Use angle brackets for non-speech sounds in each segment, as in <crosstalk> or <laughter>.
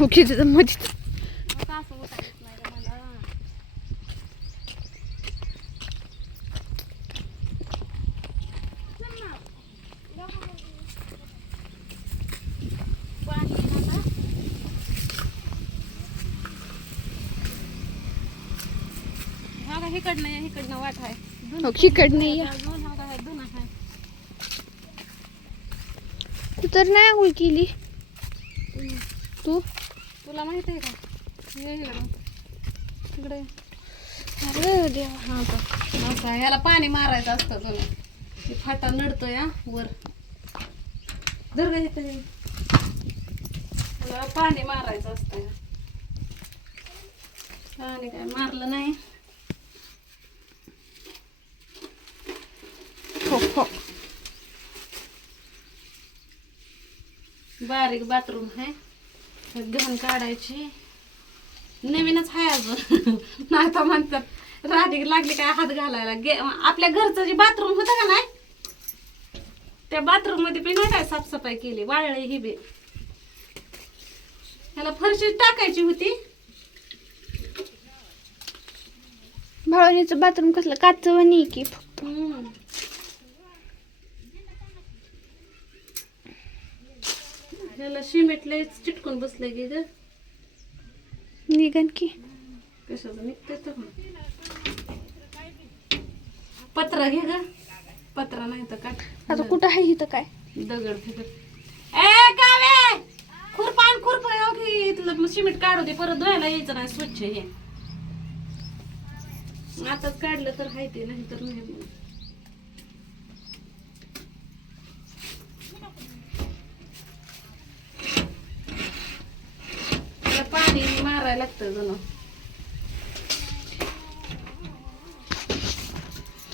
हो किती मध्ये आता असं उठायचं नाही गं मला चल ना. पाणी आहे ना आता. हा का हिकडनं या हिकडनं वाट आहे हो खिकड नाही या. हा तू तर नाही आंघोळ केली तू तुला माहीत आहे का? ये इकडं. अरे देवा. हा का असं आहे. याला पाणी मारायचं असतं तुला. ते फाटा नडतोय हा वर. धर हे. याला पाणी मारायचं असतं. पाणी काय मारलं नाही. बारीक बाथरूम आहे. घाण काढायची. नवीनच आहे अजून. <laughs> तर म्हणतात राधी लागली काय हात घालायला? गे आपल्या घरचं जे बाथरूम होतं का नाही? त्या बाथरूममध्ये पण नाही काय साफसफाई केली? वाळले ही बी. ह्याला फरशी टाकायची होती. भावनीचं बाथरूम कसलं? काचवणी की फक्त हम्म. ह्याला सिमेंट लय चिटकून बसलं की ग. निघन की. कशाचं निघतंय तर पत्रा घे ग. पत्रा नाही तर काय? आता कुठं आहे इथं काय? दगड फिगड ए कावे! खुरपान खुरप हो इथलं. सिमेंट काढू दे परत. धुवायला यायचं नाही. स्वच्छ हे. आताच काढलं तर हाय ते नाही तर नाही मग. त्याला पाणी मारायला लागतं जणू.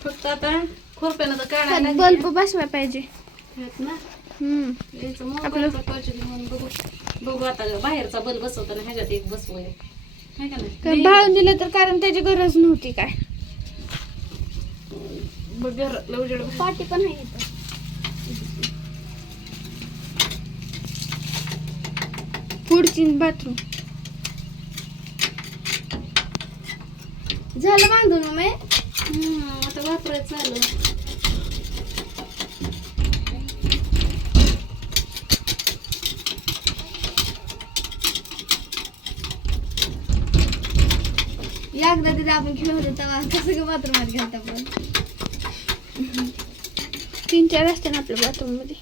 फक्त आता खुरप्यानं तर काढायला बल्ब बसवाय पाहिजे. आहेत ना? म्हणून बघू. बघू आता बाहेरचा बल्ब बसवताना ह्याच्यात एक बसवूया हाय का काय नाही भाळून दिलं तर कारण त्याची गरज नव्हती काय. बघ घरातलं उजेड बघ. पाठी पण आहे इथं पुढची बाथरूम. झालं बांधून मी हम्म, आता वापरायचं चालू एकदा तिथे आपण खेळ होतो तेव्हा का बाथरूमात घालता पण? तीन चार असते ना आपल्या बाथरूममध्ये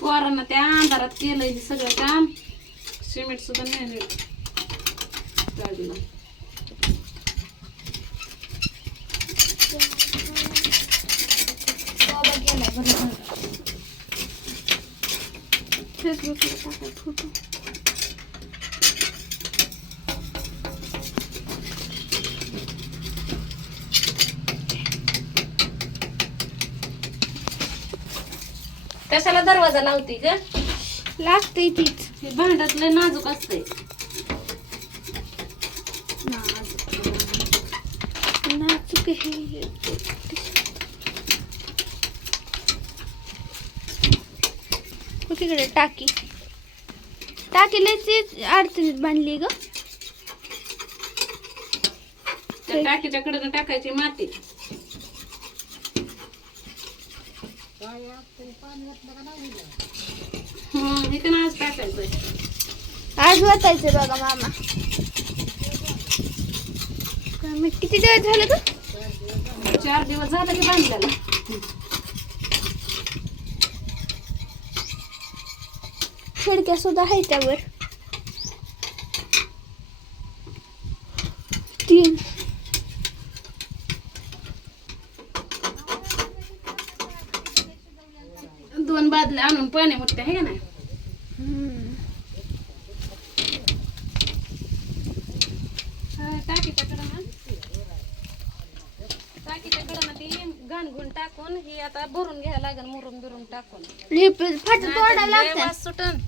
पोरांना त्या अंधारात केलंय हे सगळं काम. सिमेंट सुद्धा नाही फेसबुकला टाकाय फोटो. कशाला दरवाजा लावते ग? लागतंय तीच. हे भांड्यात लय नाजूक असतंय. नाचूक हे तिकडे टाकी. टाकीला तीच अडचणीत बांधली ग. टाकीच्या कडनं टाकायची माती हम्म, हे पण आज टाकायचंय आज वाचायचं बघा मामा. माहीत किती दिवस झालं ग? चार दिवस झालं की बांधलेला. खिडक्या सुद्धा आहे त्यावर. तीन. दोन बादल्या आणून पाणी मुठते आहे का नाही? हम्म. हा, टाकीच्या कडनं टाकीच्या कडनं ती घाण घुण टाकून ही आता भरून घ्यायला लागेल मुरून बिरून टाकून. हे फाटं लय वास सुटन.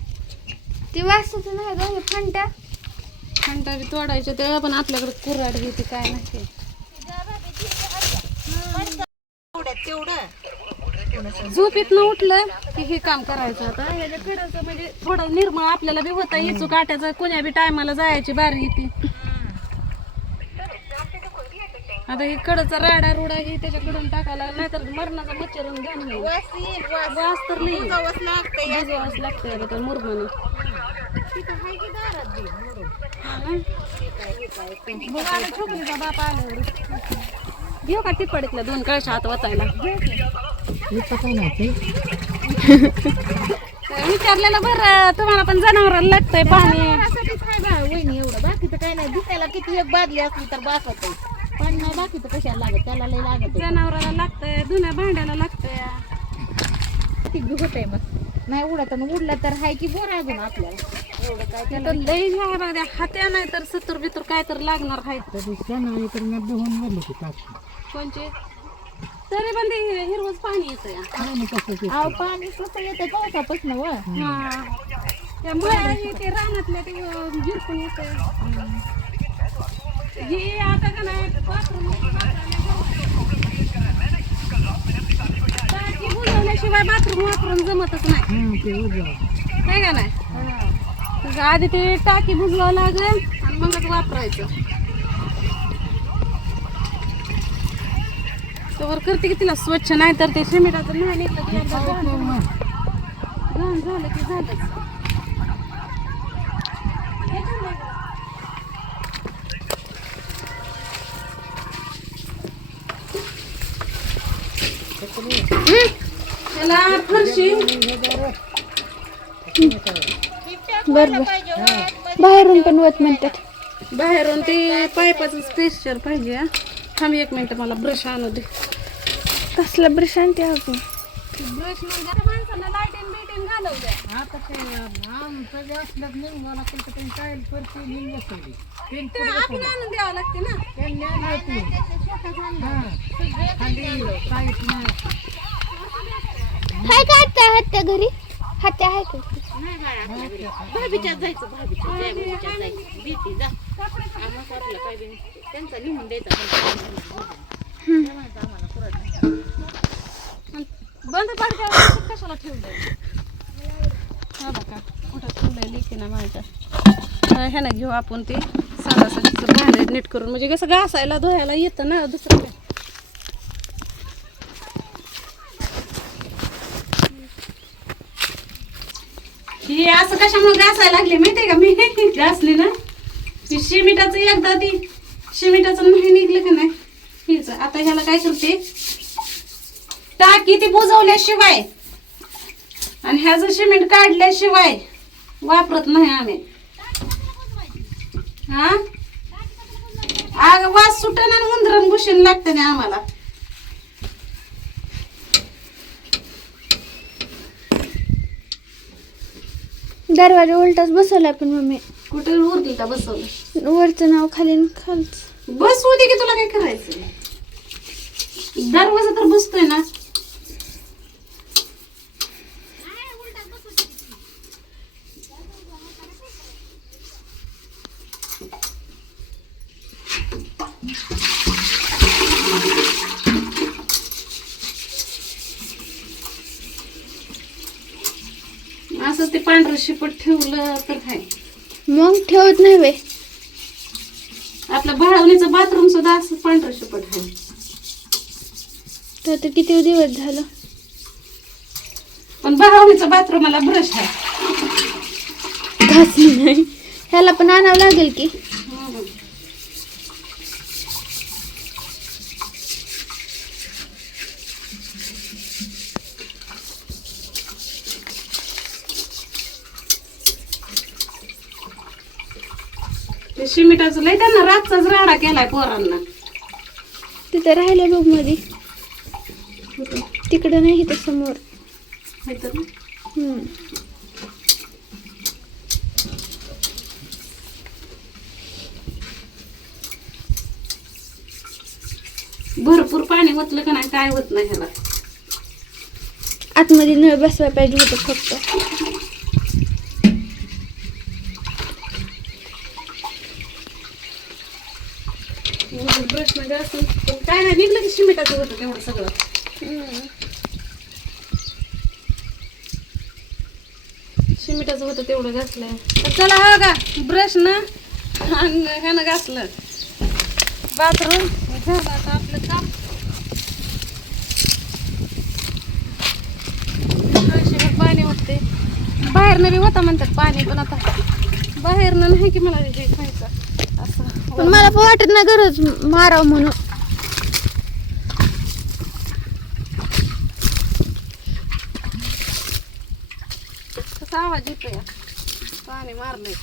ते वासाचं नाही ग हे फांट्या खंडा बी तोडायचे तेव्हा पण आपल्याकडे कुऱ्हाड घेते काय नाही. ते. तेवढं. झोपीतनं उठलं की हे काम करायचं आता. ह्याच्या खरंच म्हणजे थोडं निर्मळ आपल्याला बी होता. इचू काट्याचं कोण्या बी टायमाला जायची बारी येते. आता हे कडचा राडा रुडा हे त्याच्याकडून टाकायला नाहीतर मरणाचा मच्छर वास तर नाही भिजवावंच लागतंय आता त्या मुरमानं. छोकरीचा बाप आल्यावर. घेऊ का टिपडीतल्या दोन कळशा हात वाचायला? <laughs> विचारलेलं बरं तुम्हाला पण जनावराला लागतंय पाणी. वहिनी एवढं बाकीचं काय नाही. दिसायला किती एक बादली असली तर बास होते पण नाही बाकीचं कशाला लागत? त्याला लय लागत जनावराला लागतंय धुण्या भांड्याला लागतंय. होत आहे मग? नाही उडत आणि उडला तर हाय की बोर अजून आपल्याला. एवढं काय त्याला लई हे हात्या नाही तर सत्तर बितर काय तर लागणार आहे कोणचे? तरी पण ते हिरवच पाणी येतं अहो पाणी कसं येतं पावसापासून व. ते रानातल्या ते जिरकून येतं. हे आता का नाही bathroom टाकी बुजवल्याशिवाय बाथरूम वापरून जमतच नाही. आहे का नाही? आधी ते टाकी बुजवावं लागेल आणि मगच वापरायचं. तवर करते की तिला स्वच्छ नाही तर ते सिमेंटाचं की एकदा घाण घाण झालं की झालंच. त्याला फरशी. बर बर. बाहेरून पण वत म्हणतात. बाहेरून ते पाईपाचं स्पेशल पाहिजे हा. थांब एक मिनिट मला ब्रश आणू दे. कसला ब्रश आणते अजून ब्रश म्हणजे आता माणसांना लाईटीन बिटीन घालवल्या ते आपण आणून द्यावं लागते ना हाय का हत्या हत्या घरी? हत्या आहे का? भाभीच्यात जायचं भाभीच्या जय भाभीच्यात जायचं देते जा आम्हाला आपलं काय बी त्यांचा लिहून द्यायचा बंद पडक्यावर कशाला ठेवलंय हा बघा कुठं ठेवलंय लिहिते ना माझ्या हा, ह्यानं घेऊ आपण ते साधासाठीचं भांडे नीट करून. म्हणजे कसं घासायला धुवायला येतं ना दुसरं काय? ही असं कशामुळे घासायला लागले माहितीये का मी? घासली ना. ती शिमिटाचं एकदा ती शिमिटाचं नाही निघलं का नाही? हेच आता ह्याला काय करते? टाकी ती बुजवल्याशिवाय. आणि ह्याचं सिमेंट काढल्याशिवाय वापरत नाही आम्ही. हा? आग वास सुटन आणि उंदरण बुशीन लागते ना आम्हाला. दरवाजा उलटाच बसवलाय पण मम्मी. कुठे उरली का बसवलं? वरचं नाव खाली आणि खालचं. बस होते की तुला काय करायचं दरवाजा तर बसतोय ना. असंच ते पांढरं शिपट ठेवलं तर काय? मग ठेवत नाही बाई. आपलं भाळवणीचं बाथरूम सुद्धा असं पांढरं शिपट आहे. तर आता किती दिवस झालं? पण भाळवणीचं बाथरूमला ब्रश आहे. घासली नाही. ह्याला पण आणावं लागेल की? ते शिमिटाचं लय त्यांना रातचाच राडा केलाय पोरांना. तिथं राहिलं बघमध्ये तिकडं नाही इथं समोर. माहिती ना? हम्म. भरपूर पाणी ओतलं का नाही काय होत नाही ह्याला. आतमध्ये नळ बसवाय पाहिजे होतं फक्त. प्रश्न जास्त पण काय नाही निघलं की शिमिटाचं होतं तेवढं सगळं. शिमिटाचं होतं तेवढं घासलंय तर चला हा का? ब्रश ना ह्यानं घासलं बाथरूम झालं आता आपलं काम. पाणी होते बाहेरनं बी होता म्हणतात पाणी पण आता बाहेरनं नाही की मला पण मला पण वाटत ना गरज मारावं म्हणून. कसा आवाज पाणी मारलंय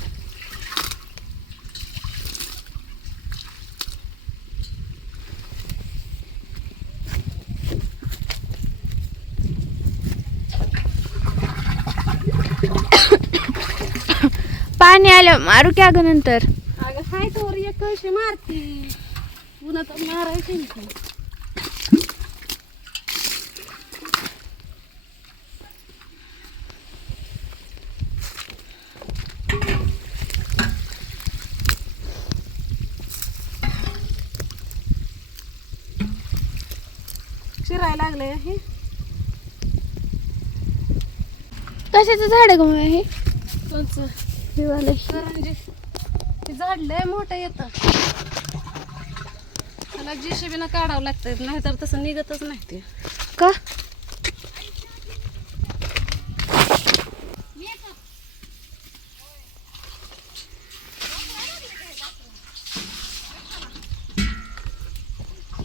पाणी आलं मारू की अगं नंतर. कळशी मारती. पुन्हा तर मारायची नाही. चिरायला लागले हे. कशाचं झाड आहे हे? कोणचं? हे वालं. करंजी. झाड लय मोठं येतं. त्याला जेसीबीनं काढावं लागतं नाहीतर तसं निघतच नाही ते. का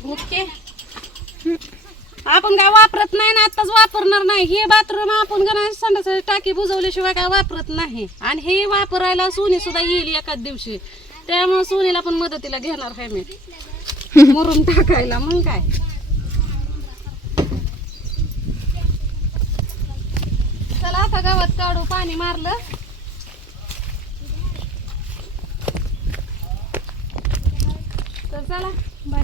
ओके आपण काय आत्ताच वापरणार नाही. हे बाथरूम आपण गणेश संडासाची टाकी बुजवल्याशिवाय काय वापरत नाही. आणि हे वापरायला सोनी सुद्धा येईल एकाच दिवशी. त्यामुळे सोनीला पण मदतीला घेणार आहे मी. मरून टाकायला मग काय? चला आता गावात काढू पाणी मारलं. तर चला बाय.